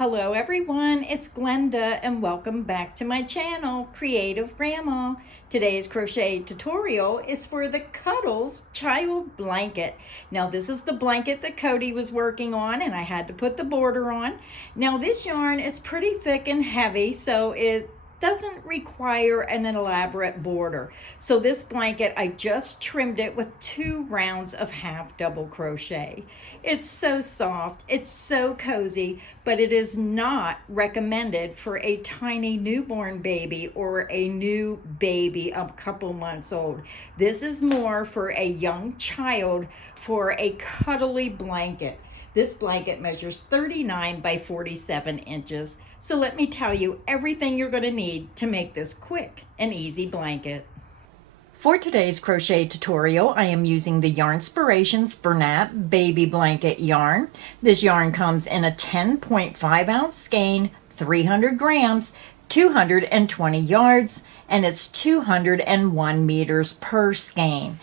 Hello everyone, it's Glenda and welcome back to my channel, Creative Grandma. Today's crochet tutorial is for the Cuddles child blanket. Now this is the blanket that Cody was working on and I had to put the border on. Now this yarn is pretty thick and heavy, so it doesn't require an elaborate border. So this blanket, I just trimmed it with 2 rounds of half double crochet. It's so soft, it's so cozy, but it is not recommended for a tiny newborn baby or a new baby a couple months old. This is more for a young child, for a cuddly blanket. This blanket measures 39 by 47 inches. So let me tell you everything you're going to need to make this quick and easy blanket. For today's crochet tutorial, I am using the Yarnspirations Bernat Baby Blanket yarn. This yarn comes in a 10.5 ounce skein, 300 grams, 220 yards, and it's 201 meters per skein.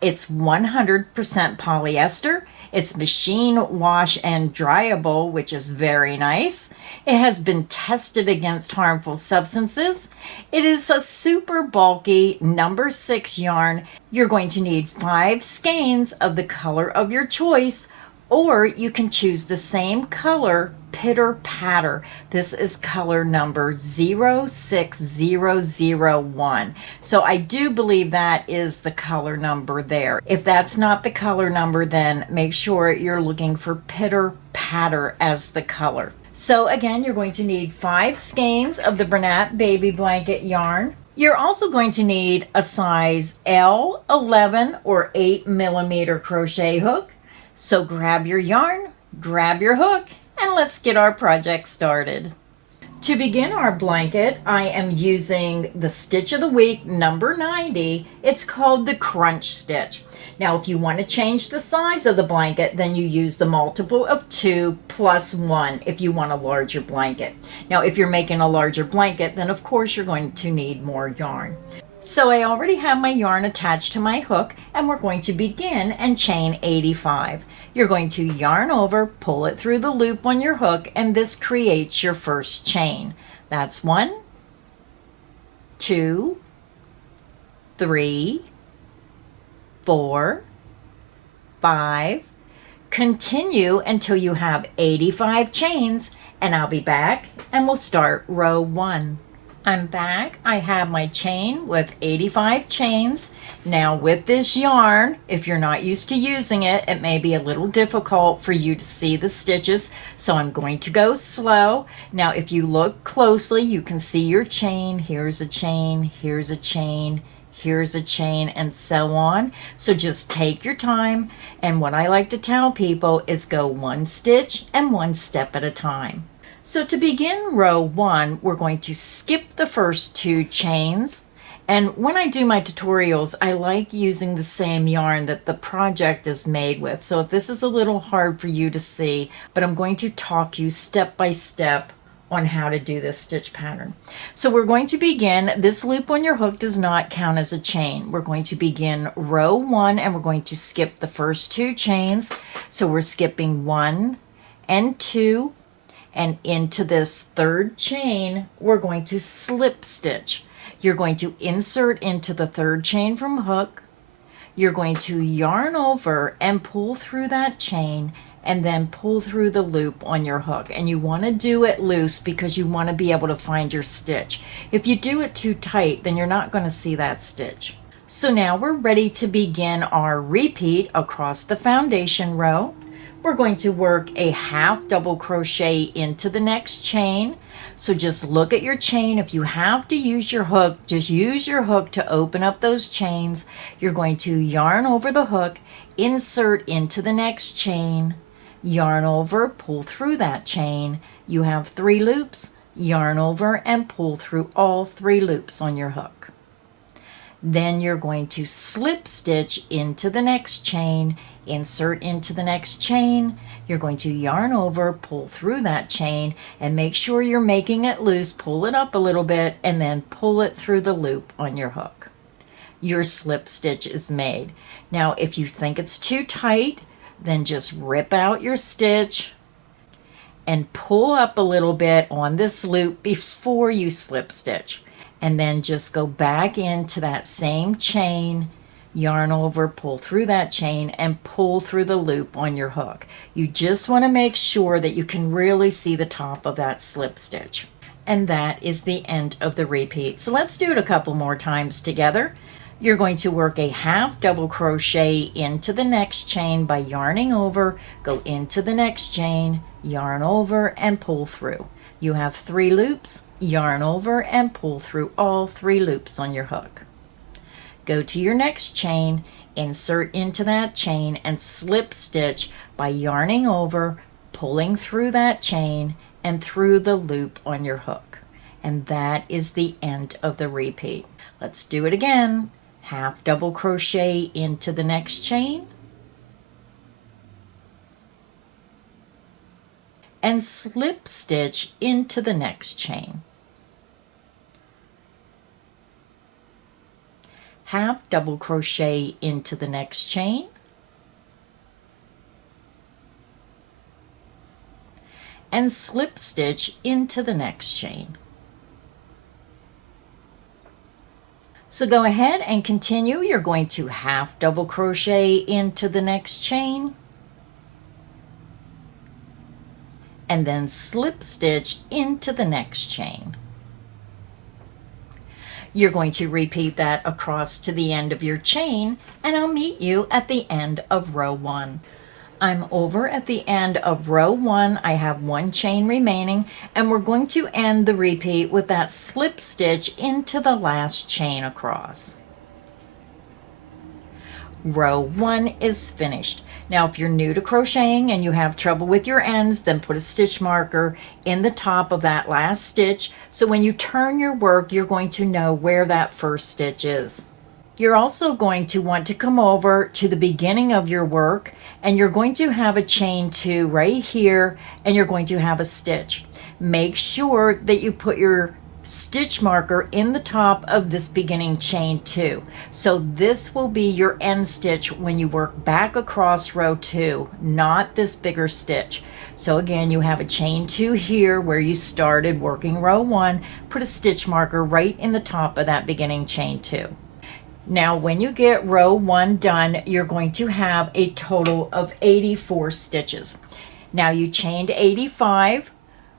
It's 100% polyester. It's machine wash and dryable, which is very nice. It has been tested against harmful substances. It is a super bulky number 6 yarn. You're going to need 5 skeins of the color of your choice, or you can choose the same color pitter patter. This is color number 06001. So I do believe that is the color number there. If that's not the color number, then make sure you're looking for pitter patter as the color. So again, you're going to need 5 skeins of the Bernat Baby Blanket yarn. You're also going to need a size L, 11 or 8 millimeter crochet hook. So grab your yarn, grab your hook, and let's get our project started. To begin our blanket, I am using the stitch of the week, number 90. It's called the crunch stitch. Now, if you want to change the size of the blanket, then you use the multiple of 2 plus 1 if you want a larger blanket. Now, if you're making a larger blanket, then of course you're going to need more yarn. So I already have my yarn attached to my hook, and we're going to begin and chain 85. You're going to yarn over, pull it through the loop on your hook, and this creates your first chain. That's 1, 2, 3, 4, 5. Continue until you have 85 chains, and I'll be back and we'll start row 1. I'm back. I have my chain with 85 chains. Now with this yarn, if you're not used to using it, it may be a little difficult for you to see the stitches, so I'm going to go slow. Now if you look closely, you can see your chain. Here's a chain, here's a chain, here's a chain, and so on. So just take your time, and what I like to tell people is go 1 stitch and 1 step at a time. So to begin row 1, we're going to skip the first 2 chains. And when I do my tutorials, I like using the same yarn that the project is made with. So if this is a little hard for you to see, but I'm going to talk you step by step on how to do this stitch pattern. So we're going to begin, this loop on your hook does not count as a chain. We're going to begin row 1 and we're going to skip the first 2 chains. So we're skipping 1 and 2. And into this 3rd chain, we're going to slip stitch. You're going to insert into the 3rd chain from hook. You're going to yarn over and pull through that chain and then pull through the loop on your hook. And you want to do it loose because you want to be able to find your stitch. If you do it too tight, then you're not going to see that stitch. So now we're ready to begin our repeat across the foundation row. We're going to work a half double crochet into the next chain. So just look at your chain. If you have to use your hook, just use your hook to open up those chains. You're going to yarn over the hook, insert into the next chain, yarn over, pull through that chain. You have 3 loops, yarn over and pull through all 3 loops on your hook. Then you're going to slip stitch into the next chain, insert into the next chain. You're going to yarn over, pull through that chain, and make sure you're making it loose. Pull it up a little bit and then pull it through the loop on your hook. Your slip stitch is made. Now if you think it's too tight, then just rip out your stitch and pull up a little bit on this loop before you slip stitch. And then just go back into that same chain, yarn over, pull through that chain, and pull through the loop on your hook. You just want to make sure that you can really see the top of that slip stitch. And that is the end of the repeat. So let's do it a couple more times together. You're going to work a half double crochet into the next chain by yarning over, go into the next chain, yarn over, and pull through. You have 3 loops, yarn over, and pull through all 3 loops on your hook. Go to your next chain, insert into that chain, and slip stitch by yarning over, pulling through that chain, and through the loop on your hook. And that is the end of the repeat. Let's do it again. Half double crochet into the next chain, and slip stitch into the next chain. Half double crochet into the next chain, and slip stitch into the next chain. So go ahead and continue. You're going to half double crochet into the next chain, and then slip stitch into the next chain. You're going to repeat that across to the end of your chain, and I'll meet you at the end of row 1. I'm over at the end of row 1. I have 1 chain remaining, and we're going to end the repeat with that slip stitch into the last chain across. Row 1 is finished. Now if you're new to crocheting and you have trouble with your ends, then put a stitch marker in the top of that last stitch, so when you turn your work you're going to know where that first stitch is. You're also going to want to come over to the beginning of your work, and you're going to have a chain 2 right here, and you're going to have a stitch. Make sure that you put your stitch marker in the top of this beginning chain 2. So this will be your end stitch when you work back across row 2, not this bigger stitch. So again, you have a chain 2 here where you started working row 1. Put a stitch marker right in the top of that beginning chain 2. Now when you get row 1 done, you're going to have a total of 84 stitches. Now you chained 85.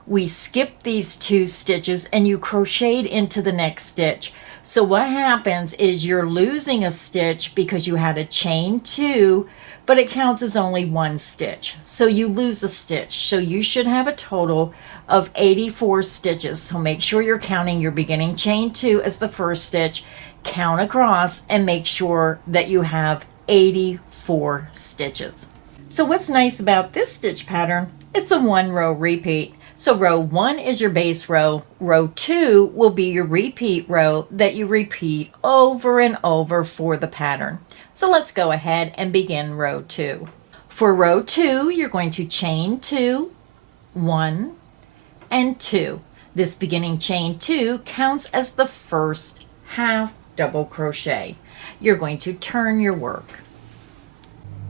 We skipped these 2 stitches and you crocheted into the next stitch. So what happens is you're losing a stitch because you had a chain 2, but it counts as only 1 stitch. So you lose a stitch. So you should have a total of 84 stitches. So make sure you're counting your beginning chain 2 as the first stitch, count across, and make sure that you have 84 stitches. So what's nice about this stitch pattern, it's a 1-row repeat. So row 1 is your base row. Row 2 will be your repeat row that you repeat over and over for the pattern. So let's go ahead and begin row 2. For row 2, you're going to chain 2, 1, and 2. This beginning chain 2 counts as the first half double crochet. You're going to turn your work.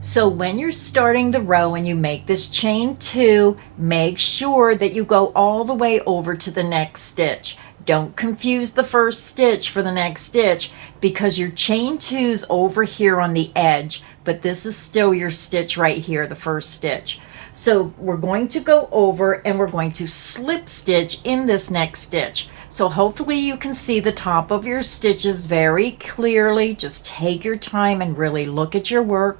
So when you're starting the row and you make this chain 2, make sure that you go all the way over to the next stitch. Don't confuse the first stitch for the next stitch, because your chain 2's over here on the edge, but this is still your stitch right here, the first stitch. So we're going to go over and we're going to slip stitch in this next stitch. So hopefully you can see the top of your stitches very clearly. Just take your time and really look at your work.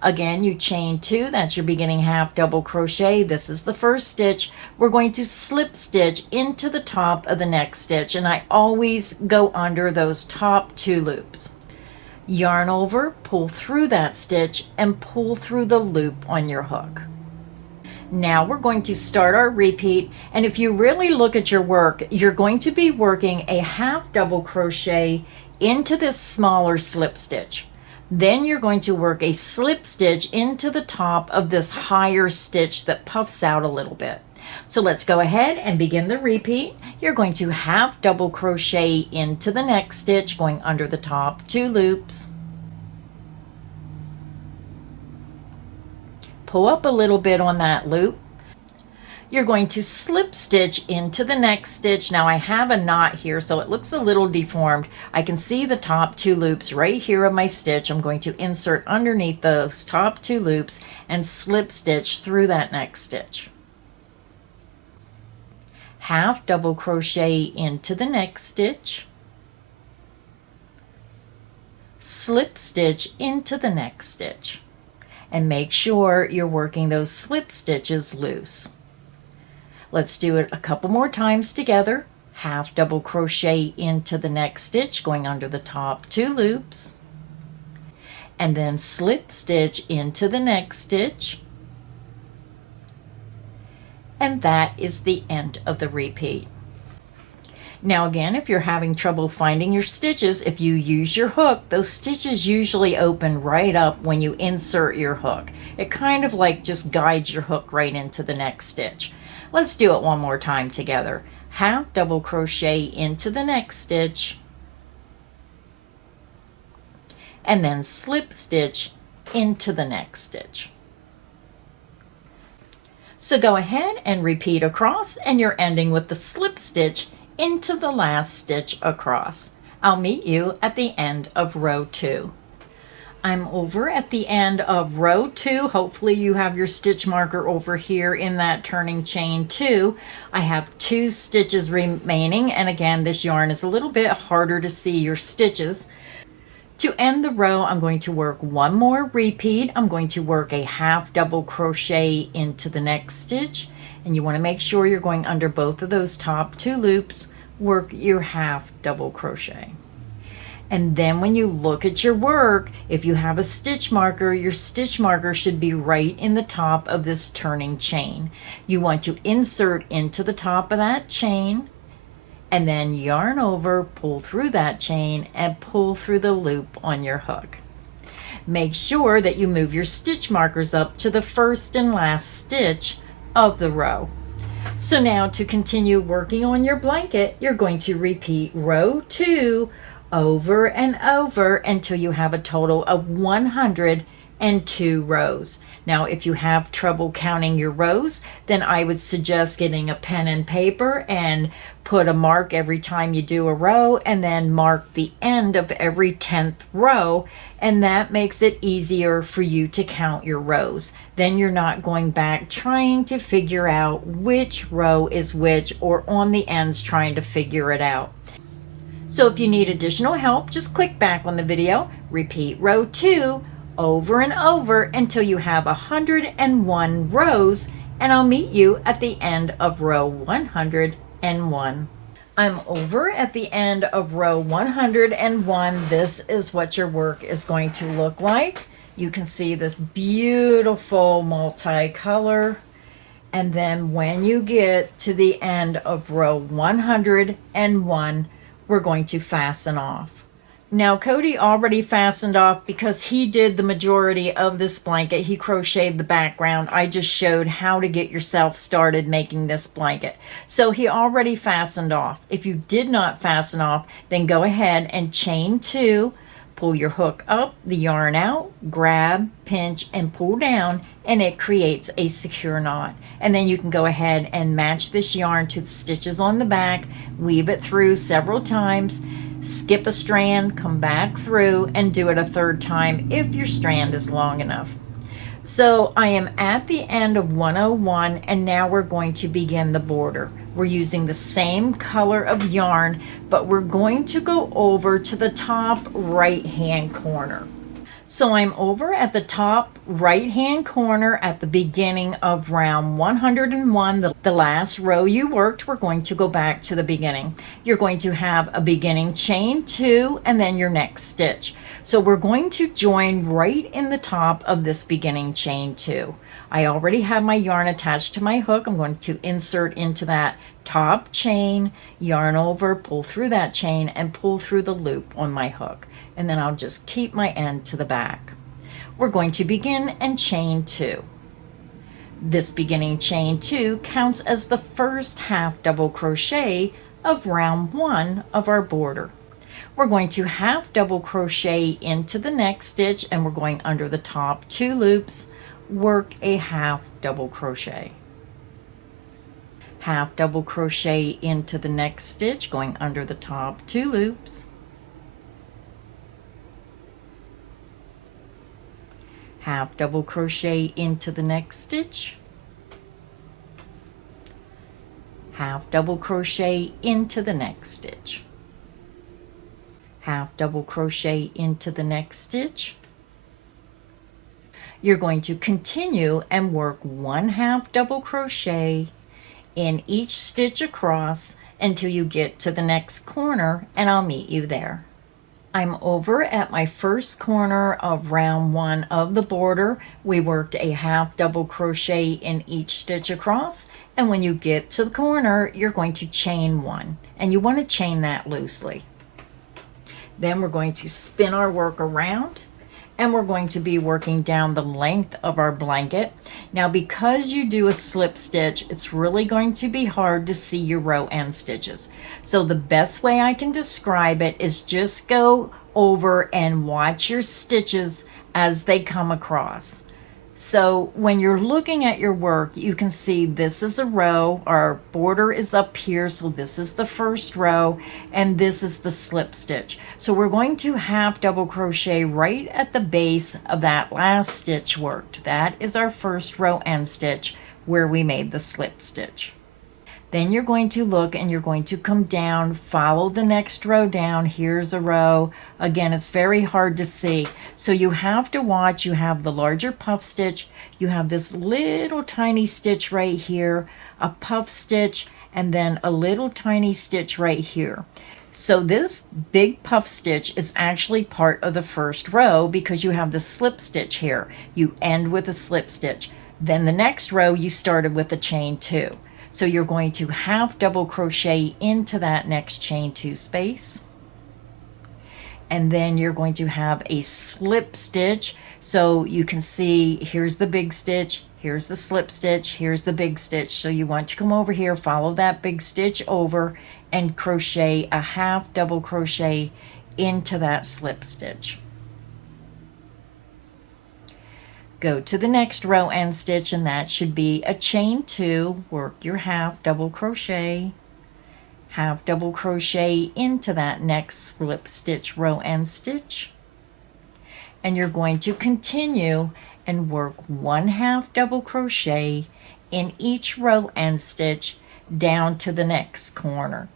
Again, you chain 2, that's your beginning half double crochet. This is the first stitch. We're going to slip stitch into the top of the next stitch, and I always go under those top 2 loops. Yarn over, pull through that stitch, and pull through the loop on your hook. Now we're going to start our repeat, and if you really look at your work, you're going to be working a half double crochet into this smaller slip stitch. Then you're going to work a slip stitch into the top of this higher stitch that puffs out a little bit. So let's go ahead and begin the repeat. You're going to half double crochet into the next stitch, going under the top 2 loops. Pull up a little bit on that loop. You're going to slip stitch into the next stitch. Now I have a knot here, so it looks a little deformed. I can see the top 2 loops right here of my stitch. I'm going to insert underneath those top 2 loops and slip stitch through that next stitch. Half double crochet into the next stitch, slip stitch into the next stitch, and make sure you're working those slip stitches loose. Let's do it a couple more times together. Half double crochet into the next stitch, going under the top 2 loops, and then slip stitch into the next stitch, and that is the end of the repeat. Now again, if you're having trouble finding your stitches, if you use your hook, those stitches usually open right up when you insert your hook. It kind of like just guides your hook right into the next stitch. Let's do it one more time together. Half double crochet into the next stitch, and then slip stitch into the next stitch. So go ahead and repeat across, and you're ending with the slip stitch into the last stitch across. I'll meet you at the end of row 2. I'm over at the end of row 2. Hopefully you have your stitch marker over here in that turning chain 2. I have 2 stitches remaining, and again, this yarn is a little bit harder to see your stitches. To end the row, I'm going to work one more repeat. I'm going to work a half double crochet into the next stitch, and you want to make sure you're going under both of those top 2 loops. Work your half double crochet. And then when you look at your work, if you have a stitch marker, your stitch marker should be right in the top of this turning chain. You want to insert into the top of that chain, and then yarn over, pull through that chain, and pull through the loop on your hook. Make sure that you move your stitch markers up to the first and last stitch of the row. So now to continue working on your blanket, you're going to repeat row 2 over and over until you have a total of 102 rows. Now, if you have trouble counting your rows, then I would suggest getting a pen and paper and put a mark every time you do a row, and then mark the end of every 10th row, and that makes it easier for you to count your rows. Then you're not going back trying to figure out which row is which, or on the ends trying to figure it out. So if you need additional help, just click back on the video, repeat row 2 over and over until you have 101 rows, and I'll meet you at the end of row 101. I'm over at the end of row 101. This is what your work is going to look like. You can see this beautiful multicolor. And then when you get to the end of row 101, we're going to fasten off. Now Cody already fastened off because he did the majority of this blanket. He crocheted the background. I just showed how to get yourself started making this blanket. So he already fastened off. If you did not fasten off, then go ahead and chain 2, pull your hook up, the yarn out, grab, pinch, and pull down, and it creates a secure knot. And then you can go ahead and match this yarn to the stitches on the back, weave it through several times, skip a strand, come back through, and do it a 3rd time if your strand is long enough. So I am at the end of 101, and now we're going to begin the border. We're using the same color of yarn, but we're going to go over to the top right hand corner. So I'm over at the top right hand corner at the beginning of round 101, the last row you worked. We're going to go back to the beginning. You're going to have a beginning chain 2 and then your next stitch. So we're going to join right in the top of this beginning chain 2. I already have my yarn attached to my hook. I'm going to insert into that top chain, yarn over, pull through that chain, and pull through the loop on my hook. And then I'll just keep my end to the back. We're going to begin and chain 2. This beginning chain 2 counts as the first half double crochet of round 1 of our border. We're going to half double crochet into the next stitch, and we're going under the top 2 loops, work a half double crochet. half double crochet into the next stitch, going under the top 2 loops, half double crochet into the next stitch, half double crochet into the next stitch, half double crochet into the next stitch. You're going to continue and work 1 half double crochet in each stitch across until you get to the next corner, and I'll meet you there. I'm over at my first corner of round 1 of the border. We worked a half double crochet in each stitch across, and when you get to the corner, you're going to chain 1, and you want to chain that loosely. Then we're going to spin our work around, and we're going to be working down the length of our blanket. Now, because you do a slip stitch, it's really going to be hard to see your row end stitches. So the best way I can describe it is just go over and watch your stitches as they come across. So when you're looking at your work, you can see this is a row, our border is up here, so this is the first row, and this is the slip stitch. So we're going to half double crochet right at the base of that last stitch worked. That is our first row end stitch where we made the slip stitch. Then you're going to look and you're going to come down, follow the next row down. Here's a row. Again, it's very hard to see. So you have to watch. You have the larger puff stitch. You have this little tiny stitch right here, a puff stitch, and then a little tiny stitch right here. So this big puff stitch is actually part of the first row because you have the slip stitch here. You end with a slip stitch. Then the next row you started with a chain 2. So you're going to half double crochet into that next chain 2 space. And then you're going to have a slip stitch. So you can see here's the big stitch, here's the slip stitch, here's the big stitch. So you want to come over here, follow that big stitch over and crochet a half double crochet into that slip stitch. Go to the next row end stitch, and that should be a chain 2. Work your half double crochet into that next slip stitch row end stitch, and you're going to continue and work 1 half double crochet in each row end stitch down to the next corner.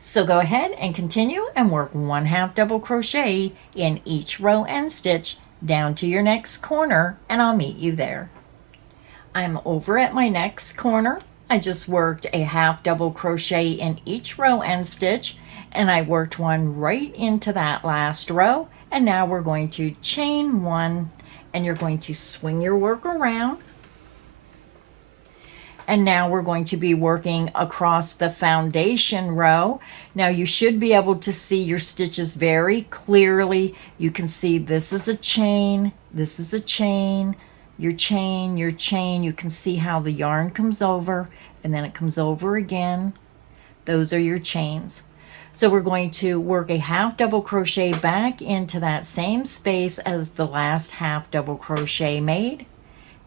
So go ahead and continue and work 1 half double crochet in each row end stitch down to your next corner, and I'll meet you there. I'm over at my next corner. I just worked a half double crochet in each row end stitch, and I worked 1 right into that last row, and now we're going to chain 1, and you're going to swing your work around. And now we're going to be working across the foundation row. Now you should be able to see your stitches very clearly. You can see this is a chain, this is a chain, your chain, your chain. You can see how the yarn comes over and then it comes over again. Those are your chains. So we're going to work a half double crochet back into that same space as the last half double crochet made,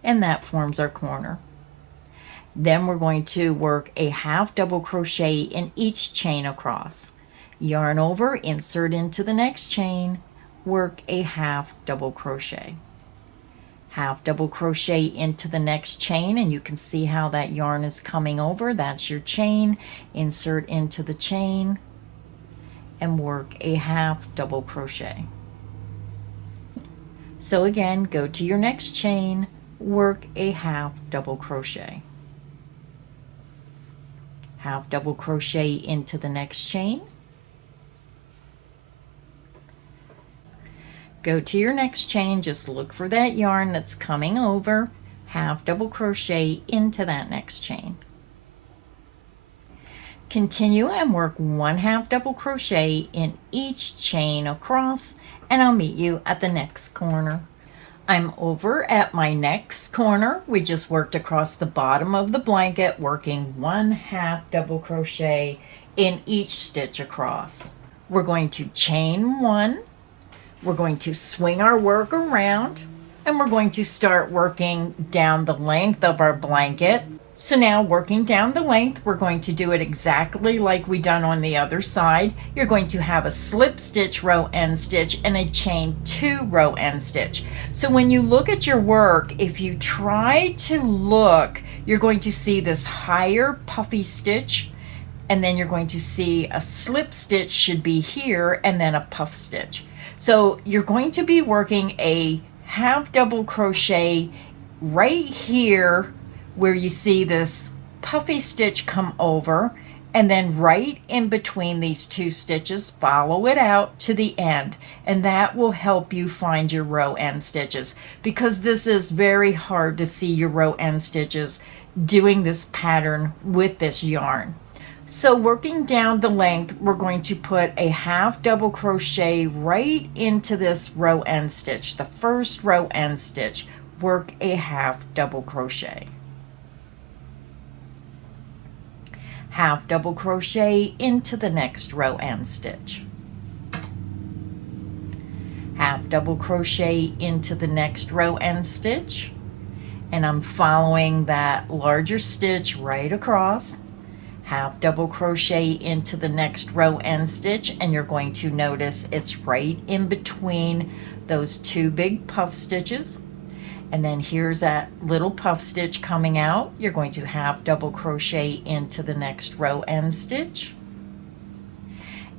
and that forms our corner. Then we're going to work a half double crochet in each chain across. Yarn over, insert into the next chain, work a half double crochet. Half double crochet into the next chain, and you can see how that yarn is coming over. That's your chain. Insert into the chain and work a half double crochet. So again, go to your next chain, work a half double crochet. Half double crochet into the next chain. Go to your next chain, just look for that yarn that's coming over, half double crochet into that next chain. Continue and work 1 half double crochet in each chain across, and I'll meet you at the next corner. I'm over at my next corner. We just worked across the bottom of the blanket, working 1 half double crochet in each stitch across. We're going to chain 1, we're going to swing our work around, and we're going to start working down the length of our blanket. So now working down the length, we're going to do it exactly like we done on the other side. You're going to have a slip stitch, row end stitch, and a chain 2 row end stitch. So when you look at your work, if you try to look, you're going to see this higher puffy stitch, and then you're going to see a slip stitch should be here, and then a puff stitch. So you're going to be working a half double crochet right here where you see this puffy stitch come over, and then right in between these two stitches, follow it out to the end, and that will help you find your row end stitches, because this is very hard to see your row end stitches doing this pattern with this yarn. So working down the length, we're going to put a half double crochet right into this row end stitch, the first row end stitch. Work a half double crochet. Half double crochet into the next row end stitch. Half double crochet into the next row end stitch, and I'm following that larger stitch right across. Half double crochet into the next row end stitch, and you're going to notice it's right in between those two big puff stitches. And then here's that little puff stitch coming out. You're going to half double crochet into the next row end stitch.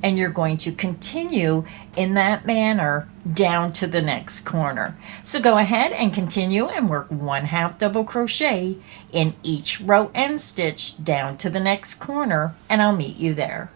And you're going to continue in that manner down to the next corner. So go ahead and continue and work one half double crochet in each row end stitch down to the next corner, and I'll meet you there.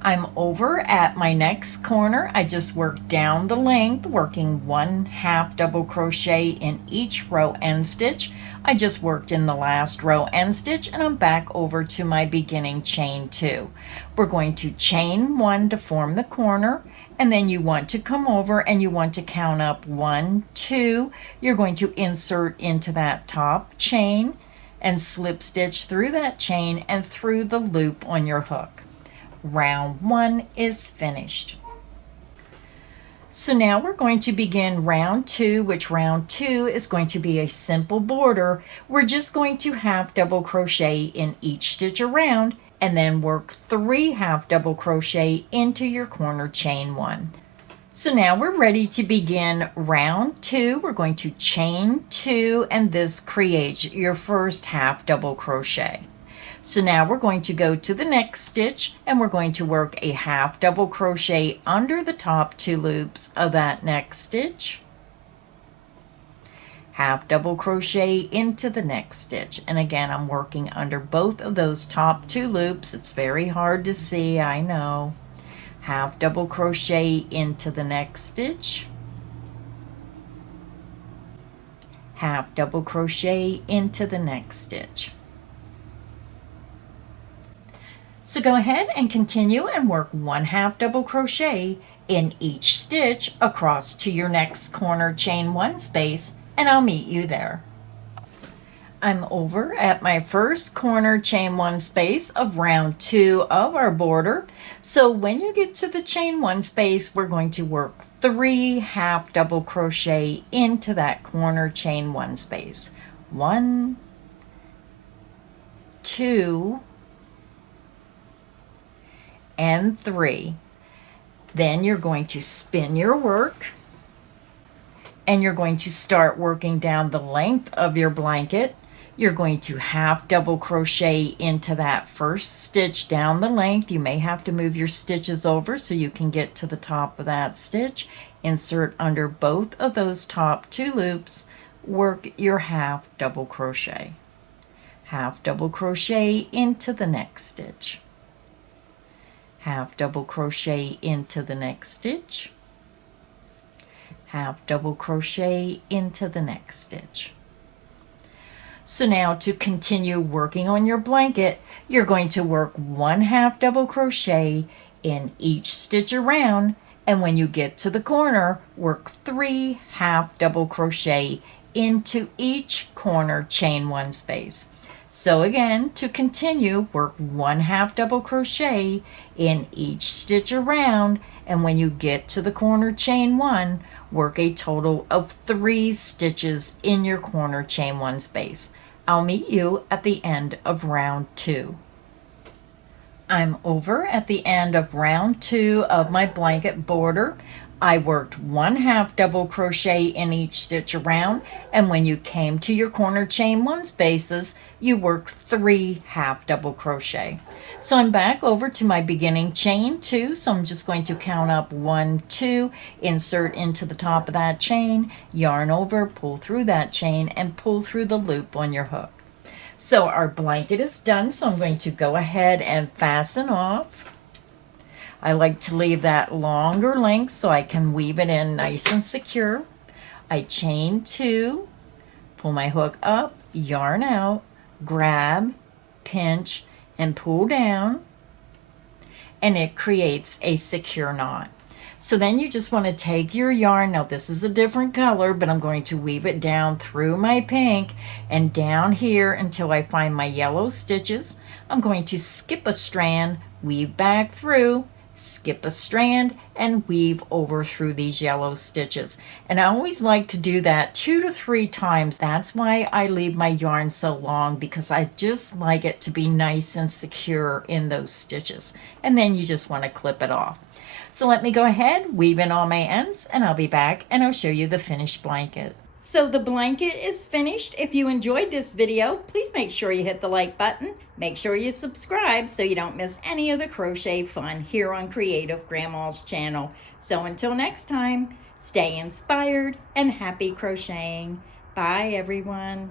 I'm over at my next corner. I just worked down the length, working one half double crochet in each row end stitch. I just worked in the last row end stitch, and I'm back over to my beginning chain 2. We're going to chain 1 to form the corner, and then you want to come over and you want to count up 1, 2. You're going to insert into that top chain and slip stitch through that chain and through the loop on your hook. Round 1 is finished. So now we're going to begin round 2, which round 2 is going to be a simple border. We're just going to half double crochet in each stitch around, and then work 3 half double crochet into your corner chain 1. So now we're ready to begin round 2. We're going to chain 2, and this creates your first half double crochet. So now we're going to go to the next stitch, and we're going to work a half double crochet under the top 2 loops of that next stitch. Half double crochet into the next stitch, and again I'm working under both of those top 2 loops. It's very hard to see, I know. Half double crochet into the next stitch. Half double crochet into the next stitch. So go ahead and continue and work 1 half double crochet in each stitch across to your next corner chain 1 space, and I'll meet you there. I'm over at my first corner chain 1 space of round 2 of our border. So when you get to the chain 1 space, we're going to work 3 half double crochet into that corner chain 1 space. 1, 2, and 3. Then you're going to spin your work, and you're going to start working down the length of your blanket. You're going to half double crochet into that first stitch down the length. You may have to move your stitches over so you can get to the top of that stitch. Insert under both of those top 2 loops. Work your half double crochet. Half double crochet into the next stitch. Half double crochet into the next stitch. Half double crochet into the next stitch. So now to continue working on your blanket, you're going to work 1 half double crochet in each stitch around, and when you get to the corner, work 3 half double crochet into each corner chain 1 space. So again, to continue, work 1 half double crochet in each stitch around, and when you get to the corner chain 1, work a total of 3 stitches in your corner chain 1 space. I'll meet you at the end of round 2. I'm over at the end of round 2 of my blanket border. I worked 1/2 double crochet in each stitch around, and when you came to your corner chain 1 spaces, you worked 3 half double crochet. So I'm back over to my beginning chain 2, so I'm just going to count up 1, 2, insert into the top of that chain, yarn over, pull through that chain, and pull through the loop on your hook. So our blanket is done, so I'm going to go ahead and fasten off. I like to leave that longer length so I can weave it in nice and secure. I chain 2, pull my hook up, yarn out, grab, pinch, and pull down, and it creates a secure knot. So then you just want to take your yarn, now this is a different color, but I'm going to weave it down through my pink and down here until I find my yellow stitches. I'm going to skip a strand, weave back through, skip a strand, and weave over through these yellow stitches. And I always like to do that 2 to 3 times. That's why I leave my yarn so long, because I just like it to be nice and secure in those stitches. And then you just want to clip it off. So let me go ahead, weave in all my ends, and I'll be back and I'll show you the finished blanket. So the blanket is finished. If you enjoyed this video, please make sure you hit the like button. Make sure you subscribe so you don't miss any of the crochet fun here on Creative Grandma's channel. So until next time, stay inspired and happy crocheting. Bye everyone.